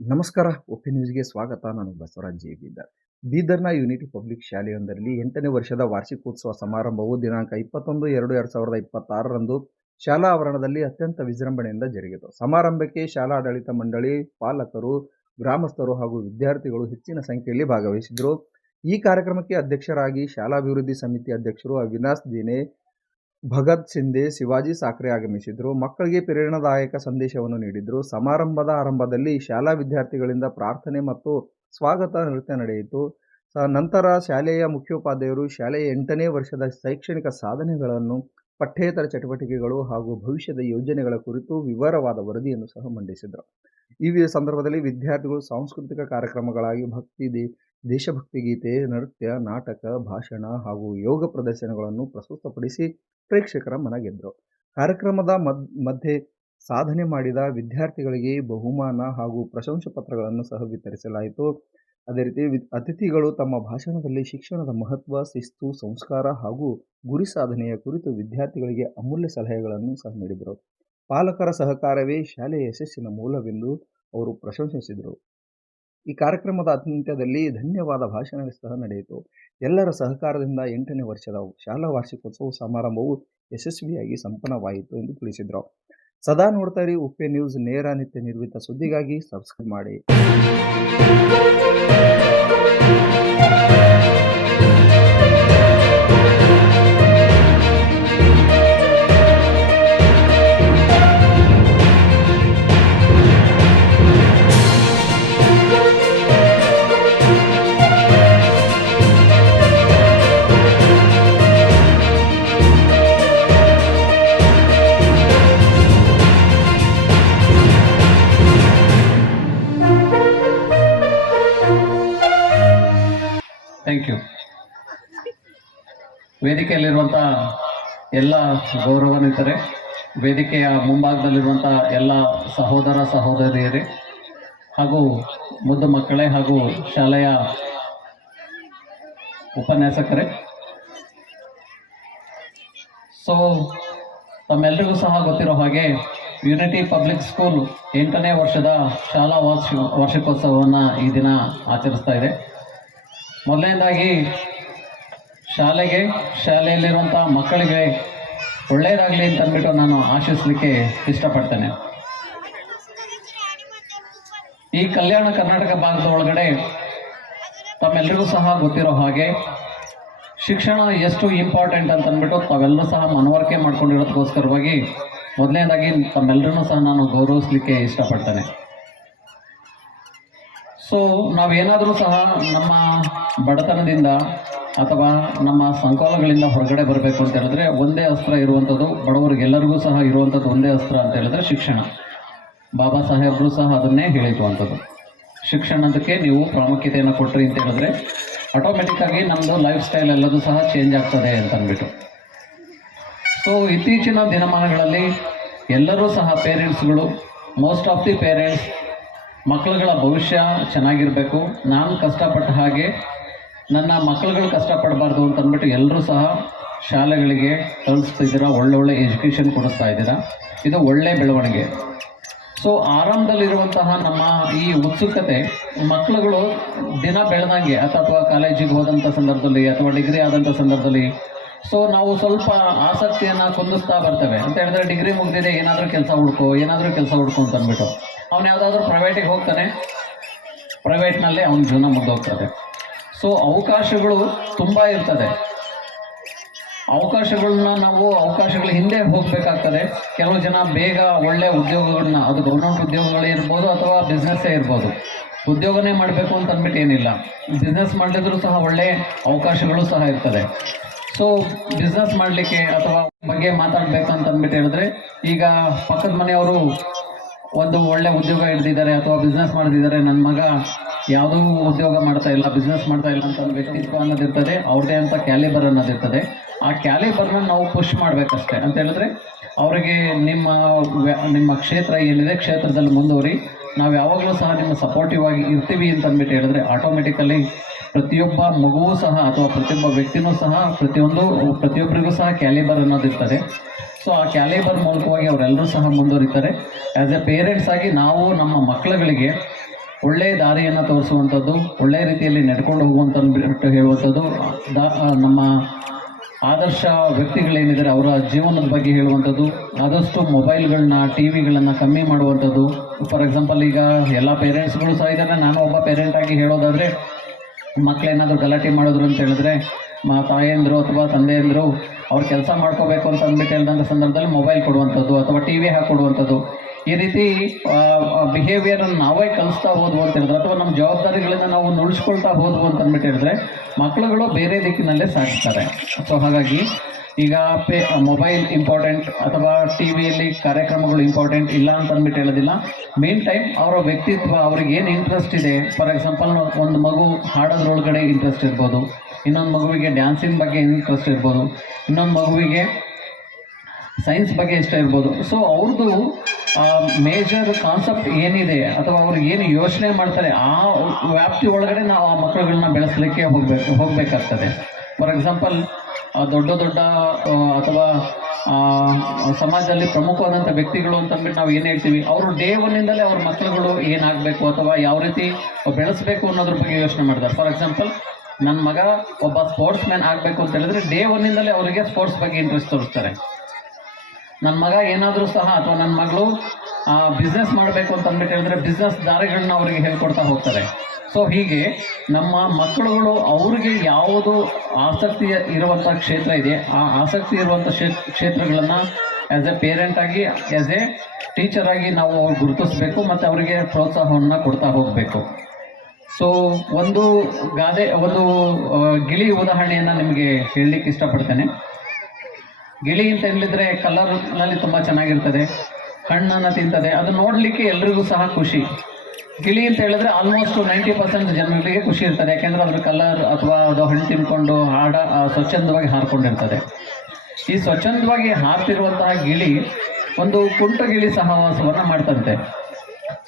ನಮಸ್ಕಾರ. ಒಪಿ ನ್ಯೂಸ್‌ಗೆ ಸ್ವಾಗತ. ನಾನು ಬಸವರಾಜ್ ಜೆ. ಬೀದರ್. ಬೀದರ್‌ನ ಯುನಿಟಿ ಪಬ್ಲಿಕ್ ಶಾಲೆಯೊಂದರಲ್ಲಿ 8ನೇ ವರ್ಷದ ವಾರ್ಷಿಕೋತ್ಸವ ಸಮಾರಂಭವು ದಿನಾಂಕ 21-2-2026 ರಂದು ಶಾಲಾ ಆವರಣದಲ್ಲಿ ಅತ್ಯಂತ ವಿಜೃಂಭಣೆಯಿಂದ ಜರುಗಿತು. ಸಮಾರಂಭಕ್ಕೆ ಶಾಲಾಡಳಿತ ಮಂಡಳಿ, ಪಾಲಕರು, ಗ್ರಾಮಸ್ಥರು ಹಾಗೂ ವಿದ್ಯಾರ್ಥಿಗಳು ಹೆಚ್ಚಿನ ಸಂಖ್ಯೆಯಲ್ಲಿ ಭಾಗವಹಿಸಿದ್ದರು. ಈ ಕಾರ್ಯಕ್ರಮಕ್ಕೆ ಅಧ್ಯಕ್ಷರಾಗಿ ಶಾಲಾಭಿವೃದ್ಧಿ ಸಮಿತಿ ಅಧ್ಯಕ್ಷರು ಅವಿನಾಶ್ ದಿನೆ, ಭಗತ್ ಸಿಂಧೆ, ಶಿವಾಜಿ ಸಾಕ್ರೆ ಆಗಮಿಸಿದ್ರು. ಮಕ್ಕಳಿಗೆ ಪ್ರೇರಣಾದಾಯಕ ಸಂದೇಶವನ್ನು ನೀಡಿದ್ರು. ಸಮಾರಂಭದ ಆರಂಭದಲ್ಲಿ ಶಾಲಾ ವಿದ್ಯಾರ್ಥಿಗಳಿಂದ ಪ್ರಾರ್ಥನೆ ಮತ್ತು ಸ್ವಾಗತ ನೃತ್ಯ ನಡೆಯಿತು. ನಂತರ ಶಾಲೆಯ ಮುಖ್ಯೋಪಾಧ್ಯಾಯರು ಶಾಲೆಯ 8ನೇ ವರ್ಷದ ಶೈಕ್ಷಣಿಕ ಸಾಧನೆಗಳನ್ನು, ಪಠ್ಯೇತರ ಚಟುವಟಿಕೆಗಳು ಹಾಗೂ ಭವಿಷ್ಯದ ಯೋಜನೆಗಳ ಕುರಿತು ವಿವರವಾದ ವರದಿಯನ್ನು ಸಹ ಮಂಡಿಸಿದರು. ಈ ಸಂದರ್ಭದಲ್ಲಿ ವಿದ್ಯಾರ್ಥಿಗಳು ಸಾಂಸ್ಕೃತಿಕ ಕಾರ್ಯಕ್ರಮಗಳಾಗಿ ದೇಶಭಕ್ತಿ ಗೀತೆ, ನೃತ್ಯ, ನಾಟಕ, ಭಾಷಣ ಹಾಗೂ ಯೋಗ ಪ್ರದರ್ಶನಗಳನ್ನು ಪ್ರಸ್ತುತಪಡಿಸಿ ಪ್ರೇಕ್ಷಕರ ಮನಗೆದ್ದರು. ಕಾರ್ಯಕ್ರಮದ ಮಧ್ಯೆ ಸಾಧನೆ ಮಾಡಿದ ವಿದ್ಯಾರ್ಥಿಗಳಿಗೆ ಬಹುಮಾನ ಹಾಗೂ ಪ್ರಶಂಸಾ ಪತ್ರಗಳನ್ನು ಸಹ ವಿತರಿಸಲಾಯಿತು. ಅದೇ ರೀತಿ ಅತಿಥಿಗಳು ತಮ್ಮ ಭಾಷಣದಲ್ಲಿ ಶಿಕ್ಷಣದ ಮಹತ್ವ, ಶಿಸ್ತು, ಸಂಸ್ಕಾರ ಹಾಗೂ ಗುರಿ ಸಾಧನೆಯ ಕುರಿತು ವಿದ್ಯಾರ್ಥಿಗಳಿಗೆ ಅಮೂಲ್ಯ ಸಲಹೆಗಳನ್ನು ಸಹ ನೀಡಿದರು. ಪಾಲಕರ ಸಹಕಾರವೇ ಶಾಲೆಯ ಯಶಸ್ಸಿನ ಮೂಲವೆಂದು ಅವರು ಪ್ರಶಂಸಿಸಿದರು. ಈ ಕಾರ್ಯಕ್ರಮದ ಅಂತ್ಯದಲ್ಲಿ ಧನ್ಯವಾದ ಭಾಷಣ ಸಹ ನಡೆಯಿತು. ಎಲ್ಲರ ಸಹಕಾರದಿಂದ 8ನೇ ವರ್ಷದ ಶಾಲಾ ವಾರ್ಷಿಕೋತ್ಸವ ಸಮಾರಂಭವು ಯಶಸ್ವಿಯಾಗಿ ಸಂಪನ್ನವಾಯಿತು ಎಂದು ತಿಳಿಸಿದರು. ಸದಾ ನೋಡ್ತಾ ಇರಿ ಉಪೆ ನ್ಯೂಸ್. ನೇರ, ನಿತ್ಯ ನಿರ್ಮಿತ ಸುದ್ದಿಗಾಗಿ ಸಬ್ಸ್ಕ್ರೈಬ್ ಮಾಡಿ. Thank you. ವೇದಿಕೆಯಲ್ಲಿರುವಂಥ ಎಲ್ಲ ಗೌರವಾನ್ವಿತರೆ, ವೇದಿಕೆಯ ಮುಂಭಾಗದಲ್ಲಿರುವಂಥ ಎಲ್ಲ ಸಹೋದರ ಸಹೋದರಿಯರೇ ಹಾಗೂ ಮುದ್ದು ಮಕ್ಕಳೇ ಹಾಗೂ ಶಾಲೆಯ ಉಪನ್ಯಾಸಕರೇ, ಸೊ ತಮ್ಮೆಲ್ಲರಿಗೂ ಸಹ ಗೊತ್ತಿರೋ ಹಾಗೆ ಯುನಿಟಿ ಪಬ್ಲಿಕ್ ಸ್ಕೂಲ್ 8ನೇ ವರ್ಷದ ಶಾಲಾ ವಾರ್ಷಿಕೋತ್ಸವವನ್ನು ಈ ದಿನ ಆಚರಿಸ್ತಾ ಇದೆ. ಮೊದಲನೇದಾಗಿ ಶಾಲೆಯಲ್ಲಿರುವಂಥ ಮಕ್ಕಳಿಗೆ ಒಳ್ಳೆಯದಾಗಲಿ ಅಂತ ಅಂದ್ಬಿಟ್ಟು ನಾನು ಆಶಿಸಲಿಕ್ಕೆ ಇಷ್ಟಪಡ್ತೇನೆ. ಈ ಕಲ್ಯಾಣ ಕರ್ನಾಟಕ ಭಾಗದ ಒಳಗಡೆ ತಮ್ಮೆಲ್ಲರಿಗೂ ಸಹ ಗೊತ್ತಿರೋ ಹಾಗೆ ಶಿಕ್ಷಣ ಎಷ್ಟು ಇಂಪಾರ್ಟೆಂಟ್ ಅಂತ ಅಂದ್ಬಿಟ್ಟು ತಾವೆಲ್ಲರೂ ಸಹ ಮನವರಿಕೆ ಮಾಡ್ಕೊಂಡಿರೋದಕ್ಕೋಸ್ಕರವಾಗಿ ಮೊದಲನೇದಾಗಿ ತಮ್ಮೆಲ್ಲರನ್ನೂ ಸಹ ನಾನು ಗೌರವಿಸಲಿಕ್ಕೆ ಇಷ್ಟಪಡ್ತೇನೆ. ಸೊ ನಾವೇನಾದರೂ ಸಹ ನಮ್ಮ ಬಡತನದಿಂದ ಅಥವಾ ನಮ್ಮ ಸಂಕೋಲಗಳಿಂದ ಹೊರಗಡೆ ಬರಬೇಕು ಅಂತ ಹೇಳಿದ್ರೆ ಒಂದೇ ಅಸ್ತ್ರ ಇರುವಂಥದ್ದು, ಬಡವರಿಗೆಲ್ಲರಿಗೂ ಸಹ ಇರುವಂಥದ್ದು ಒಂದೇ ಅಸ್ತ್ರ ಅಂತ ಹೇಳಿದ್ರೆ ಶಿಕ್ಷಣ. ಬಾಬಾ ಸಾಹೇಬರು ಸಹ ಅದನ್ನೇ ಹೇಳಿರುವಂಥದ್ದು. ಶಿಕ್ಷಣದಕ್ಕೆ ನೀವು ಪ್ರಾಮುಖ್ಯತೆಯನ್ನು ಕೊಟ್ಟರಿ ಅಂತ ಹೇಳಿದ್ರೆ ಆಟೋಮೆಟಿಕ್ಕಾಗಿ ನಮ್ಮದು ಲೈಫ್ ಸ್ಟೈಲ್ ಎಲ್ಲದೂ ಸಹ ಚೇಂಜ್ ಆಗ್ತದೆ ಅಂತ ಅಂದ್ಬಿಟ್ಟು. ಸೊ ಇತ್ತೀಚಿನ ದಿನಮಾನಗಳಲ್ಲಿ ಎಲ್ಲರೂ ಸಹ ಪೇರೆಂಟ್ಸ್ಗಳು, ಮೋಸ್ಟ್ ಆಫ್ ದಿ ಪೇರೆಂಟ್ಸ್ ಮಕ್ಕಳುಗಳ ಭವಿಷ್ಯ ಚೆನ್ನಾಗಿರಬೇಕು, ನಾನು ಕಷ್ಟಪಟ್ಟ ಹಾಗೆ ನನ್ನ ಮಕ್ಕಳುಗಳು ಕಷ್ಟಪಡಬಾರ್ದು ಅಂತ ಅಂದ್ಬಿಟ್ಟು ಎಲ್ಲರೂ ಸಹ ಶಾಲೆಗಳಿಗೆ ಕಳಿಸ್ತಿದ್ದೀರಾ, ಒಳ್ಳೊಳ್ಳೆ ಎಜುಕೇಷನ್ ಕೊಡಿಸ್ತಾ ಇದ್ದೀರಾ. ಇದು ಒಳ್ಳೆಯ ಬೆಳವಣಿಗೆ. ಸೊ ಆರಂಭದಲ್ಲಿರುವಂತಹ ನಮ್ಮ ಈ ಉತ್ಸುಕತೆ ಮಕ್ಕಳುಗಳು ದಿನ ಬೆಳೆದಂಗೆ ಅಥವಾ ಕಾಲೇಜಿಗೆ ಹೋದಂಥ ಸಂದರ್ಭದಲ್ಲಿ ಅಥವಾ ಡಿಗ್ರಿ ಆದಂಥ ಸಂದರ್ಭದಲ್ಲಿ ಸೊ ನಾವು ಸ್ವಲ್ಪ ಆಸಕ್ತಿಯನ್ನು ಕುಂದಿಸ್ತಾ ಬರ್ತೇವೆ. ಅಂತ ಹೇಳಿದ್ರೆ ಡಿಗ್ರಿ ಮುಗಿದಿದೆ, ಏನಾದರೂ ಕೆಲಸ ಹುಡ್ಕೋ ಅಂತ ಅಂದ್ಬಿಟ್ಟು ಅವನು ಯಾವುದಾದ್ರೂ ಪ್ರೈವೇಟಿಗೆ ಹೋಗ್ತಾನೆ, ಪ್ರೈವೇಟ್ನಲ್ಲೇ ಅವನ ಜೀವನ ಮುಗ್ದೋಗ್ತದೆ. ಸೊ ಅವಕಾಶಗಳು ತುಂಬ ಇರ್ತದೆ. ಅವಕಾಶಗಳ ಹಿಂದೆ ಹೋಗಬೇಕಾಗ್ತದೆ. ಕೆಲವು ಜನ ಬೇಗ ಒಳ್ಳೆ ಉದ್ಯೋಗಗಳನ್ನ, ಅದು ಗೌರ್ಮೆಂಟ್ ಉದ್ಯೋಗಗಳೇ ಇರ್ಬೋದು ಅಥವಾ ಬಿಸ್ನೆಸ್ಸೇ ಇರ್ಬೋದು, ಉದ್ಯೋಗನೇ ಮಾಡಬೇಕು ಅಂತ ಅಂದ್ಬಿಟ್ಟು ಏನಿಲ್ಲ, ಬಿಸ್ನೆಸ್ ಮಾಡಿದ್ರು ಸಹ ಒಳ್ಳೆ ಅವಕಾಶಗಳು ಸಹ ಇರ್ತದೆ. ಸೊ ಬಿಸ್ನೆಸ್ ಮಾಡಲಿಕ್ಕೆ ಅಥವಾ ಬಗ್ಗೆ ಮಾತಾಡಬೇಕು ಅಂತ ಅಂದ್ಬಿಟ್ಟು ಹೇಳಿದ್ರೆ ಈಗ ಪಕ್ಕದ ಮನೆಯವರು ಒಂದು ಒಳ್ಳೆ ಉದ್ಯೋಗ ಹಿಡಿದಿದ್ದಾರೆ ಅಥವಾ ಬಿಸ್ನೆಸ್ ಮಾಡ್ತಿದ್ದಾರೆ, ನನ್ನ ಮಗ ಯಾವುದೂ ಉದ್ಯೋಗ ಮಾಡ್ತಾ ಇಲ್ಲ, ಬಿಸ್ನೆಸ್ ಮಾಡ್ತಾ ಇಲ್ಲ ಅಂತ ವ್ಯಕ್ತಿತ್ವ ಅನ್ನೋದಿರ್ತದೆ, ಅವ್ರದ್ದೇ ಅಂತ ಕ್ಯಾಲಿಬರ್ ಅನ್ನೋದಿರ್ತದೆ. ಆ ಕ್ಯಾಲಿಬರ್ನ ನಾವು ಪುಷ್ ಮಾಡಬೇಕಷ್ಟೆ. ಅಂತ ಹೇಳಿದ್ರೆ ಅವರಿಗೆ ನಿಮ್ಮ ಕ್ಷೇತ್ರ ಏನಿದೆ ಕ್ಷೇತ್ರದಲ್ಲಿ ಮುಂದುವರಿ, ನಾವು ಯಾವಾಗಲೂ ಸಹ ನಿಮ್ಮ ಸಪೋರ್ಟಿವ್ ಆಗಿ ಇರ್ತೀವಿ ಅಂತ ಅಂದ್ಬಿಟ್ಟು ಹೇಳಿದ್ರೆ ಆಟೋಮೆಟಿಕಲಿ ಪ್ರತಿಯೊಬ್ಬ ಮಗುವೂ ಸಹ ಅಥವಾ ಪ್ರತಿಯೊಬ್ಬ ವ್ಯಕ್ತಿನೂ ಸಹ ಪ್ರತಿಯೊಬ್ಬರಿಗೂ ಸಹ ಕ್ಯಾಲಿಬರ್ ಅನ್ನೋದಿರ್ತದೆ. ಸೊ ಆ ಕ್ಯಾಲಿಬರ್ ಮೂಲಕವಾಗಿ ಅವರೆಲ್ಲರೂ ಸಹ ಮುಂದುವರಿತಾರೆ. ಆ್ಯಸ್ ಎ ಪೇರೆಂಟ್ಸ್ ಆಗಿ ನಾವು ನಮ್ಮ ಮಕ್ಕಳುಗಳಿಗೆ ಒಳ್ಳೆಯ ದಾರಿಯನ್ನು ತೋರಿಸುವಂಥದ್ದು, ಒಳ್ಳೆಯ ರೀತಿಯಲ್ಲಿ ನಡ್ಕೊಂಡು ಹೋಗುವಂಥದ್ದು ಹೇಳುವಂಥದ್ದು, ನಮ್ಮ ಆದರ್ಶ ವ್ಯಕ್ತಿಗಳೇನಿದ್ದಾರೆ ಅವರ ಜೀವನದ ಬಗ್ಗೆ ಹೇಳುವಂಥದ್ದು, ಆದಷ್ಟು ಮೊಬೈಲ್ಗಳನ್ನ ಟಿ ವಿಗಳನ್ನು ಕಮ್ಮಿ ಮಾಡುವಂಥದ್ದು. ಫಾರ್ ಎಕ್ಸಾಂಪಲ್ ಈಗ ಎಲ್ಲ ಪೇರೆಂಟ್ಸ್ಗಳು ಸಹ ಇದ್ದಾರೆ. ನಾನು ಒಬ್ಬ ಪೇರೆಂಟಾಗಿ ಹೇಳೋದಾದರೆ, ಮಕ್ಕಳೇನಾದರೂ ಗಲಾಟೆ ಮಾಡಿದ್ರು ಅಂತ ಹೇಳಿದ್ರೆ ತಾಯಂದರು ಅಥವಾ ತಂದೆಯಂದರು ಅವ್ರು ಕೆಲಸ ಮಾಡ್ಕೋಬೇಕು ಅಂತ ಅಂದ್ಬಿಟ್ಟು ಹೇಳಿದಂಥ ಸಂದರ್ಭದಲ್ಲಿ ಮೊಬೈಲ್ ಕೊಡುವಂಥದ್ದು ಅಥವಾ ಟಿ ವಿ ಹಾಕ್ಕೊಡುವಂಥದ್ದು, ಈ ರೀತಿ ಬಿಹೇವಿಯರನ್ನು ನಾವೇ ಕಲಿಸ್ತಾ ಹೋದ್ವು ಅಂತ ಹೇಳಿದ್ರೆ ಅಥವಾ ನಮ್ಮ ಜವಾಬ್ದಾರಿಗಳಿಂದ ನಾವು ನುಳಿಸ್ಕೊಳ್ತಾ ಹೋದ್ವು ಅಂತ ಅಂದ್ಬಿಟ್ಟು ಹೇಳಿದ್ರೆ ಮಕ್ಕಳುಗಳು ಬೇರೆ ದಿಕ್ಕಿನಲ್ಲೇ ಸಾಗ್ತಾರೆ. ಸೊ ಹಾಗಾಗಿ ಈಗ ಮೊಬೈಲ್ ಇಂಪಾರ್ಟೆಂಟ್ ಅಥವಾ ಟಿ ವಿಯಲ್ಲಿ ಕಾರ್ಯಕ್ರಮಗಳು ಇಂಪಾರ್ಟೆಂಟ್ ಇಲ್ಲ ಅಂತ ಅಂದ್ಬಿಟ್ಟು ಹೇಳೋದಿಲ್ಲ. ಮೇನ್ ಟೈಮ್ ಅವರ ವ್ಯಕ್ತಿತ್ವ, ಅವ್ರಿಗೆ ಏನು ಇಂಟ್ರೆಸ್ಟ್ ಇದೆ. ಫಾರ್ ಎಕ್ಸಾಂಪಲ್ ಒಂದು ಮಗು ಹಾಡೋದ್ರೊಳಗಡೆ ಇಂಟ್ರೆಸ್ಟ್ ಇರ್ಬೋದು, ಇನ್ನೊಂದು ಮಗುವಿಗೆ ಡ್ಯಾನ್ಸಿಂಗ್ ಬಗ್ಗೆ ಇಂಟ್ರೆಸ್ಟ್ ಇರ್ಬೋದು, ಇನ್ನೊಂದು ಮಗುವಿಗೆ ಸೈನ್ಸ್ ಬಗ್ಗೆ ಇಷ್ಟ ಇರ್ಬೋದು. ಸೊ ಅವ್ರದ್ದು ಮೇಜರ್ ಕಾನ್ಸೆಪ್ಟ್ ಏನಿದೆ ಅಥವಾ ಅವ್ರು ಏನು ಯೋಚನೆ ಮಾಡ್ತಾರೆ ಆ ವ್ಯಾಪ್ತಿ ಒಳಗಡೆ ನಾವು ಆ ಮಕ್ಕಳುಗಳನ್ನ ಬೆಳೆಸಲಿಕ್ಕೆ ಹೋಗಬೇಕಾಗ್ತದೆ. ಫಾರ್ ಎಕ್ಸಾಂಪಲ್ ದೊಡ್ಡ ದೊಡ್ಡ ಅಥವಾ ಸಮಾಜದಲ್ಲಿ ಪ್ರಮುಖವಾದಂಥ ವ್ಯಕ್ತಿಗಳು ಅಂತ ಅಂದ್ಬಿಟ್ಟು ನಾವು ಏನು ಹೇಳ್ತೀವಿ, ಅವರು ಡೇ ಒನ್ನಿಂದಲೇ ಅವ್ರ ಮಕ್ಕಳುಗಳು ಏನಾಗಬೇಕು ಅಥವಾ ಯಾವ ರೀತಿ ಬೆಳೆಸಬೇಕು ಅನ್ನೋದ್ರ ಬಗ್ಗೆ ಯೋಚನೆ ಮಾಡ್ತಾರೆ. ಫಾರ್ ಎಕ್ಸಾಂಪಲ್ ನನ್ನ ಮಗ ಒಬ್ಬ ಸ್ಪೋರ್ಟ್ಸ್ ಮ್ಯಾನ್ ಆಗಬೇಕು ಅಂತ ಹೇಳಿದ್ರೆ ಡೇ ಒನ್ನಿಂದಲೇ ಅವರಿಗೆ ಸ್ಪೋರ್ಟ್ಸ್ ಬಗ್ಗೆ ಇಂಟ್ರೆಸ್ಟ್ ತೋರಿಸ್ತಾರೆ. ನನ್ನ ಮಗ ಏನಾದರೂ ಸಹ ಅಥವಾ ನನ್ನ ಮಗಳು ಬಿಸ್ನೆಸ್ ಮಾಡಬೇಕು ಅಂತ ಅಂದ್ಬಿಟ್ಟು ಹೇಳಿದ್ರೆ ಬಿಸ್ನೆಸ್ ದಾರಿಗಳನ್ನ ಅವರಿಗೆ ಹೇಳ್ಕೊಡ್ತಾ ಹೋಗ್ತಾರೆ. ಸೊ ಹೀಗೆ ನಮ್ಮ ಮಕ್ಕಳುಗಳು ಅವ್ರಿಗೆ ಯಾವುದು ಆಸಕ್ತಿ ಇರುವಂಥ ಕ್ಷೇತ್ರ ಇದೆ ಆ ಆಸಕ್ತಿ ಇರುವಂಥ ಕ್ಷೇತ್ರಗಳನ್ನು ಆ್ಯಸ್ ಎ ಪೇರೆಂಟ್ ಆಗಿ ಆ್ಯಸ್ ಎ ಟೀಚರ್ ಆಗಿ ನಾವು ಗುರುತಿಸಬೇಕು ಮತ್ತು ಅವರಿಗೆ ಪ್ರೋತ್ಸಾಹವನ್ನು ಕೊಡ್ತಾ ಹೋಗಬೇಕು. ಸೊ ಒಂದು ಗಿಳಿ ಉದಾಹರಣೆಯನ್ನು ನಿಮಗೆ ಹೇಳಲಿಕ್ಕೆ ಇಷ್ಟಪಡ್ತೇನೆ. ಗಿಳಿ ಅಂತ ಹೇಳಿದ್ರೆ ಕಲರ್ನಲ್ಲಿ ತುಂಬ ಚೆನ್ನಾಗಿರ್ತದೆ, ಹಣ್ಣನ್ನು ತಿಂತದೆ, ಅದು ನೋಡಲಿಕ್ಕೆ ಎಲ್ರಿಗೂ ಸಹ ಖುಷಿ. ಗಿಳಿ ಅಂತ ಹೇಳಿದ್ರೆ ಆಲ್ಮೋಸ್ಟ್ 90% ಜನರಿಗೆ ಖುಷಿ ಇರ್ತದೆ, ಯಾಕೆಂದರೆ ಅದ್ರ ಕಲರ್ ಅಥವಾ ಅದು ಹಣ್ಣು ತಿನ್ಕೊಂಡು ಸ್ವಚ್ಛಂದವಾಗಿ ಹಾರ್ಕೊಂಡಿರ್ತದೆ. ಈ ಸ್ವಚ್ಛಂದವಾಗಿ ಹಾರ್ತಿರುವಂತಹ ಗಿಳಿ ಒಂದು ಕುಂಟಗಿಳಿ ಸಹವಾಸವನ್ನು ಮಾಡ್ತಂತೆ.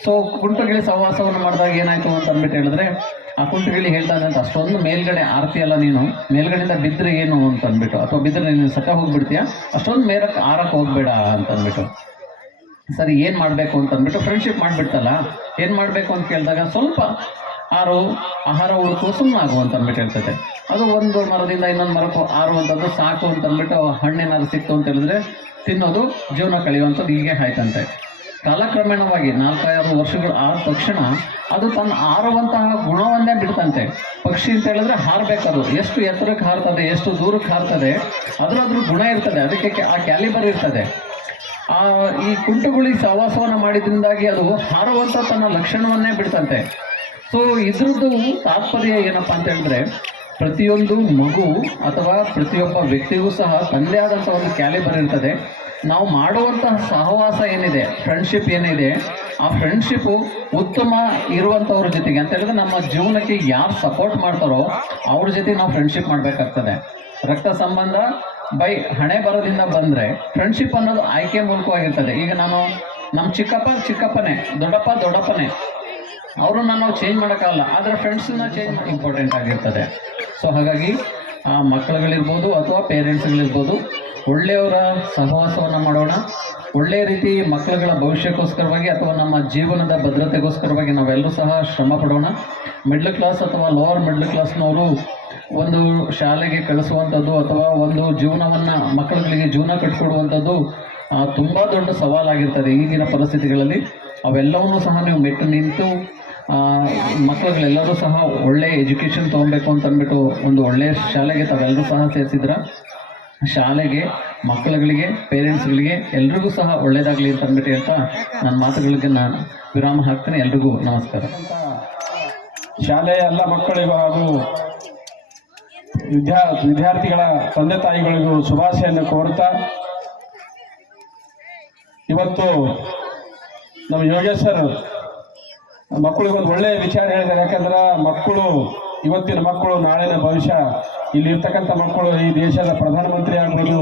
ಸೊ ಕುಂಟಗಿಳಿ ಸಹವಾಸವನ್ನು ಮಾಡಿದಾಗ ಏನಾಯಿತು ಅಂತ ಅಂದ್ಬಿಟ್ಟು ಹೇಳಿದ್ರೆ ಆ ಕುಂಟಗಿಳಿ ಹೇಳ್ತಾನೆ ಅಂತ ಅಷ್ಟೊಂದು ಮೇಲ್ಗಡೆ ಆರ್ತಿಯಲ್ಲ ನೀನು, ಮೇಲ್ಗಡೆಯಿಂದ ಬಿದ್ದರೆ ಏನು ಅಂತ ಅಂದ್ಬಿಟ್ಟು ಅಥವಾ ಬಿದ್ದರೆ ನೀನು ಸತ್ತ ಹೋಗ್ಬಿಡ್ತೀಯ, ಅಷ್ಟೊಂದು ಮೇಲಕ್ಕೆ ಆರಕ್ಕೆ ಹೋಗ್ಬೇಡ ಅಂತ ಅಂದ್ಬಿಟ್ಟು. ಸರಿ ಏನು ಮಾಡಬೇಕು ಅಂತ ಅಂದ್ಬಿಟ್ಟು ಫ್ರೆಂಡ್ಶಿಪ್ ಮಾಡಿಬಿಡ್ತಲ್ಲ, ಏನು ಮಾಡಬೇಕು ಅಂತ ಕೇಳಿದಾಗ ಸ್ವಲ್ಪ ಆಹಾರ ಹುಡುಕು ಸುಮ್ಮನಾಗು ಅಂತ ಅಂದ್ಬಿಟ್ಟು ಹೇಳ್ತದೆ. ಅದು ಒಂದು ಮರದಿಂದ ಇನ್ನೊಂದು ಮರಕ್ಕೂ ಆರುವಂಥದ್ದು ಸಾಕು ಅಂತ ಅಂದ್ಬಿಟ್ಟು ಹಣ್ಣೇನಾದ್ರು ಸಿಕ್ತು ಅಂತ ಹೇಳಿದ್ರೆ ತಿನ್ನೋದು, ಜೀವನ ಕಳೆಯುವಂಥದ್ದು ಹೀಗೆ ಆಯ್ತಂತೆ. ಕಾಲಕ್ರಮೇಣವಾಗಿ 4-5 ವರ್ಷಗಳು ಆದ ತಕ್ಷಣ ಅದು ತನ್ನ ಆರುವಂತಹ ಗುಣವನ್ನೇ ಬಿಡ್ತಂತೆ. ಪಕ್ಷಿ ಅಂತ ಹೇಳಿದ್ರೆ ಹಾರಬೇಕದು, ಎಷ್ಟು ಎತ್ತರಕ್ಕೆ ಹಾರ್ತದೆ, ಎಷ್ಟು ದೂರಕ್ಕೆ ಹಾರ್ತದೆ, ಅದ್ರ ಗುಣ ಇರ್ತದೆ, ಅದಕ್ಕೆ ಆ ಕ್ಯಾಲಿಬರ್ ಇರ್ತದೆ. ಈ ಕುಂಟುಗುಳಿ ಸಹವಾಸವನ್ನು ಮಾಡಿದ್ರಿಂದಾಗಿ ಅದು ಹಾರುವಂಥ ತನ್ನ ಲಕ್ಷಣವನ್ನೇ ಬಿಡ್ತಂತೆ. ಸೊ ಇದ್ರದ್ದು ತಾತ್ಪರ್ಯ ಏನಪ್ಪ ಅಂತ ಹೇಳಿದ್ರೆ ಪ್ರತಿಯೊಂದು ಮಗು ಅಥವಾ ಪ್ರತಿಯೊಬ್ಬ ವ್ಯಕ್ತಿಗೂ ಸಹ ತನ್ನದೇ ಆದಂಥ ಒಂದು ಕ್ಯಾಲಿಬರ್ ಇರ್ತದೆ. ನಾವು ಮಾಡುವಂತಹ ಸಹವಾಸ ಏನಿದೆ, ಫ್ರೆಂಡ್ಶಿಪ್ ಏನಿದೆ, ಆ ಫ್ರೆಂಡ್ಶಿಪ್ಪು ಉತ್ತಮ ಇರುವಂಥವ್ರ ಜೊತೆಗೆ ಅಂತ ಹೇಳಿದ್ರೆ ನಮ್ಮ ಜೀವನಕ್ಕೆ ಯಾರು ಸಪೋರ್ಟ್ ಮಾಡ್ತಾರೋ ಅವ್ರ ಜೊತೆ ನಾವು ಫ್ರೆಂಡ್ಶಿಪ್ ಮಾಡಬೇಕಾಗ್ತದೆ. ರಕ್ತ ಸಂಬಂಧ ಬೈ ಹಣೆ ಬರೋದಿಂದ ಬಂದರೆ ಫ್ರೆಂಡ್ಶಿಪ್ ಅನ್ನೋದು ಆಯ್ಕೆ ಮೂಲಕವಾಗಿರ್ತದೆ. ಈಗ ನಾನು ನಮ್ಮ ಚಿಕ್ಕಪ್ಪನೇ, ದೊಡ್ಡಪ್ಪನೇ ಅವ್ರನ್ನ ನಾವು ಚೇಂಜ್ ಮಾಡೋಕ್ಕಾಗಲ್ಲ, ಆದರೆ ಫ್ರೆಂಡ್ಸನ್ನ ಚೇಂಜ್ ಇಂಪಾರ್ಟೆಂಟ್ ಆಗಿರ್ತದೆ. ಸೊ ಹಾಗಾಗಿ ಮಕ್ಕಳುಗಳಿರ್ಬೋದು ಅಥವಾ ಪೇರೆಂಟ್ಸ್ಗಳಿರ್ಬೋದು, ಒಳ್ಳೆಯವರ ಸಹವಾಸವನ್ನು ಮಾಡೋಣ. ಒಳ್ಳೆಯ ರೀತಿ ಮಕ್ಕಳುಗಳ ಭವಿಷ್ಯಕ್ಕೋಸ್ಕರವಾಗಿ ಅಥವಾ ನಮ್ಮ ಜೀವನದ ಭದ್ರತೆಗೋಸ್ಕರವಾಗಿ ನಾವೆಲ್ಲರೂ ಸಹ ಶ್ರಮ ಪಡೋಣ. ಮಿಡ್ಲ್ ಕ್ಲಾಸ್ ಅಥವಾ ಲೋವರ್ ಮಿಡ್ಲ್ ಕ್ಲಾಸ್ನವರು ಒಂದು ಶಾಲೆಗೆ ಕಳಿಸುವಂಥದ್ದು ಅಥವಾ ಒಂದು ಜೀವನವನ್ನು ಮಕ್ಕಳುಗಳಿಗೆ ಜೀವನ ಕಟ್ಟಿಕೊಡುವಂಥದ್ದು ತುಂಬ ದೊಡ್ಡ ಸವಾಲಾಗಿರ್ತದೆ ಈಗಿನ ಪರಿಸ್ಥಿತಿಗಳಲ್ಲಿ. ಅವೆಲ್ಲವನ್ನೂ ಸಹ ನೀವು ಮೆಟ್ಟು ನಿಂತು ಮಕ್ಕಳುಗಳೆಲ್ಲರೂ ಸಹ ಒಳ್ಳೆಯ ಎಜುಕೇಷನ್ ತೊಗೊಬೇಕು ಅಂತ ಅಂದ್ಬಿಟ್ಟು ಒಂದು ಒಳ್ಳೆಯ ಶಾಲೆಗೆ ತಾವೆಲ್ಲರೂ ಸಹ ಸೇರಿಸಿದ್ರ. ಶಾಲೆಗೆ, ಮಕ್ಕಳುಗಳಿಗೆ, ಪೇರೆಂಟ್ಸ್ಗಳಿಗೆ ಎಲ್ರಿಗೂ ಸಹ ಒಳ್ಳೆಯದಾಗಲಿ ಅಂತ ಅಂದ್ಬಿಟ್ಟು ಹೇಳ್ತಾ ನನ್ನ ಮಾತುಗಳಿಗೆ ನಾನು ವಿರಾಮ ಹಾಕ್ತೇನೆ. ಎಲ್ರಿಗೂ ನಮಸ್ಕಾರ. ಶಾಲೆಯ ಎಲ್ಲ ಮಕ್ಕಳಿಗೂ ಹಾಗೂ ವಿದ್ಯಾರ್ಥಿಗಳ ತಂದೆ ತಾಯಿಗಳಿಗೂ ಶುಭಾಶಯನ್ನು ಕೋರುತ್ತಾ, ಇವತ್ತು ನಮ್ಮ ಯೋಗೇಶ್ ಸರ್ ಮಕ್ಕಳಿಗೆ ಒಂದು ಒಳ್ಳೆಯ ವಿಚಾರ ಹೇಳಿದ್ದಾರೆ. ಯಾಕಂದ್ರೆ ಮಕ್ಕಳು, ಇವತ್ತಿನ ಮಕ್ಕಳು ನಾಳಿನ ಭವಿಷ್ಯ. ಇಲ್ಲಿರ್ತಕ್ಕಂಥ ಮಕ್ಕಳು ಈ ದೇಶದ ಪ್ರಧಾನಮಂತ್ರಿ ಆಗ್ಬೋದು,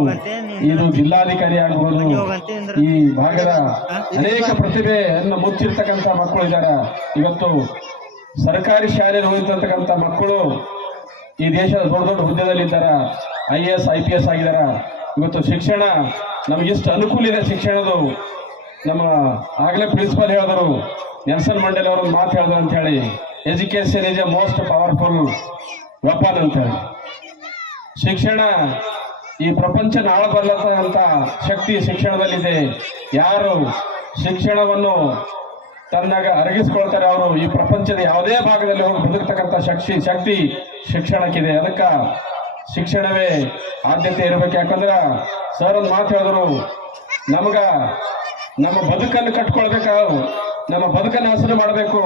ಇದು ಜಿಲ್ಲಾಧಿಕಾರಿ ಆಗ್ಬೋದು, ಈ ಭಾಗದ ಅನೇಕ ಪ್ರತಿಭೆಯನ್ನು ಮುಚ್ಚಿರ್ತಕ್ಕಂಥ ಮಕ್ಕಳು ಇದ್ದಾರೆ. ಇವತ್ತು ಸರ್ಕಾರಿ ಶಾಲೆಯಲ್ಲಿ ಓದಿರ್ತಕ್ಕಂಥ ಮಕ್ಕಳು ಈ ದೇಶದ ದೊಡ್ಡ ದೊಡ್ಡ ಹುದ್ದೆದಲ್ಲಿದ್ದಾರೆ, IAS IPS ಆಗಿದ್ದಾರೆ. ಇವತ್ತು ಶಿಕ್ಷಣ ನಮಗೆಷ್ಟು ಅನುಕೂಲ ಇದೆ ಶಿಕ್ಷಣದು. ನಮ್ಮ ಆಗಲೇ ಪ್ರಿನ್ಸಿಪಾಲ್ ಹೇಳಿದರು, ನೆಲ್ಸನ್ ಮಂಡೇಲ ಅವರು ಮಾತು ಹೇಳಿದ್ರು ಅಂತ ಹೇಳಿ, education is A most powerful weapon ಅಂತ ಹೇಳಿ. ಶಿಕ್ಷಣ ಈ ಪ್ರಪಂಚ ಆಳಬಲ್ಲಂತ ಶಕ್ತಿ ಶಿಕ್ಷಣದಲ್ಲಿದೆ. ಯಾರು ಶಿಕ್ಷಣವನ್ನು ತನ್ನಾಗ ಅರಗಿಸ್ಕೊಳ್ತಾರೆ ಅವರು ಈ ಪ್ರಪಂಚದ ಯಾವುದೇ ಭಾಗದಲ್ಲಿ ಹೋಗಿ ಬದುಕತಕ್ಕಂಥ ಶಕ್ತಿ ಶಿಕ್ಷಣಕ್ಕಿದೆ. ಅದಕ್ಕ ಶಿಕ್ಷಣವೇ ಆದ್ಯತೆ ಇರಬೇಕು. ಯಾಕಂದ್ರ ಸರ್ ಒಂದು ಮಾತು ಹೇಳಿದ್ರು, ನಮಗ ನಮ್ಮ ಬದುಕನ್ನು ಕಟ್ಕೊಳ್ಬೇಕ, ನಮ್ಮ ಬದುಕನ್ನು ಹಸರು ಮಾಡಬೇಕು,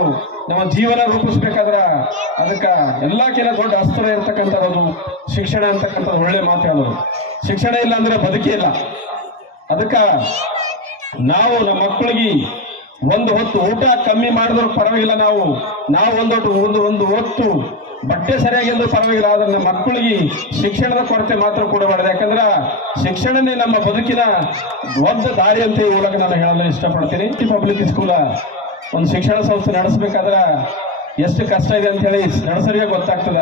ನಮ್ಮ ಜೀವನ ರೂಪಿಸ್ಬೇಕಾದ್ರ ಅದಕ್ಕ ಎಲ್ಲಕ್ಕಿಂತ ದೊಡ್ಡ ಅಸ್ತ್ರ ಇರ್ತಕ್ಕಂಥದ್ದು ಶಿಕ್ಷಣ ಅಂತಕ್ಕಂಥದ್ದು ಒಳ್ಳೆ ಮಾತು ಹೇಳಿದ್ರು. ಶಿಕ್ಷಣ ಇಲ್ಲ ಅಂದ್ರೆ ಬದುಕೇ ಇಲ್ಲ. ಅದಕ್ಕ ನಾವು ನಮ್ಮ ಮಕ್ಕಳಿಗೆ ಒಂದು ಹೊತ್ತು ಊಟ ಕಮ್ಮಿ ಮಾಡಿದ್ರು ಪರವಾಗಿಲ್ಲ, ನಾವು ಒಂದು ಹೊತ್ತು ಬಟ್ಟೆ ಸರಿಯಾಗಿದ್ರು ಪರವಾಗಿಲ್ಲ, ಆದ್ರೆ ನಮ್ಮ ಮಕ್ಕಳಿಗೆ ಶಿಕ್ಷಣದ ಕೊರತೆ ಮಾತ್ರ ಕೊಡಬಾರ್ದು. ಯಾಕಂದ್ರೆ ಶಿಕ್ಷಣನೇ ನಮ್ಮ ಬದುಕಿನ ದೊಡ್ಡ ದಾರಿ ಅಂತ ಈ ಮೂಲಕ ನಾನು ಹೇಳಲು ಇಷ್ಟಪಡ್ತೀನಿ. ಪಬ್ಲಿಕ್ ಸ್ಕೂಲ ಒಂದು ಶಿಕ್ಷಣ ಸಂಸ್ಥೆ ನಡೆಸಬೇಕಾದ್ರ ಎಷ್ಟು ಕಷ್ಟ ಇದೆ ಅಂತ ಹೇಳಿ ನಡೆಸರಿಗೆ ಗೊತ್ತಾಗ್ತದ.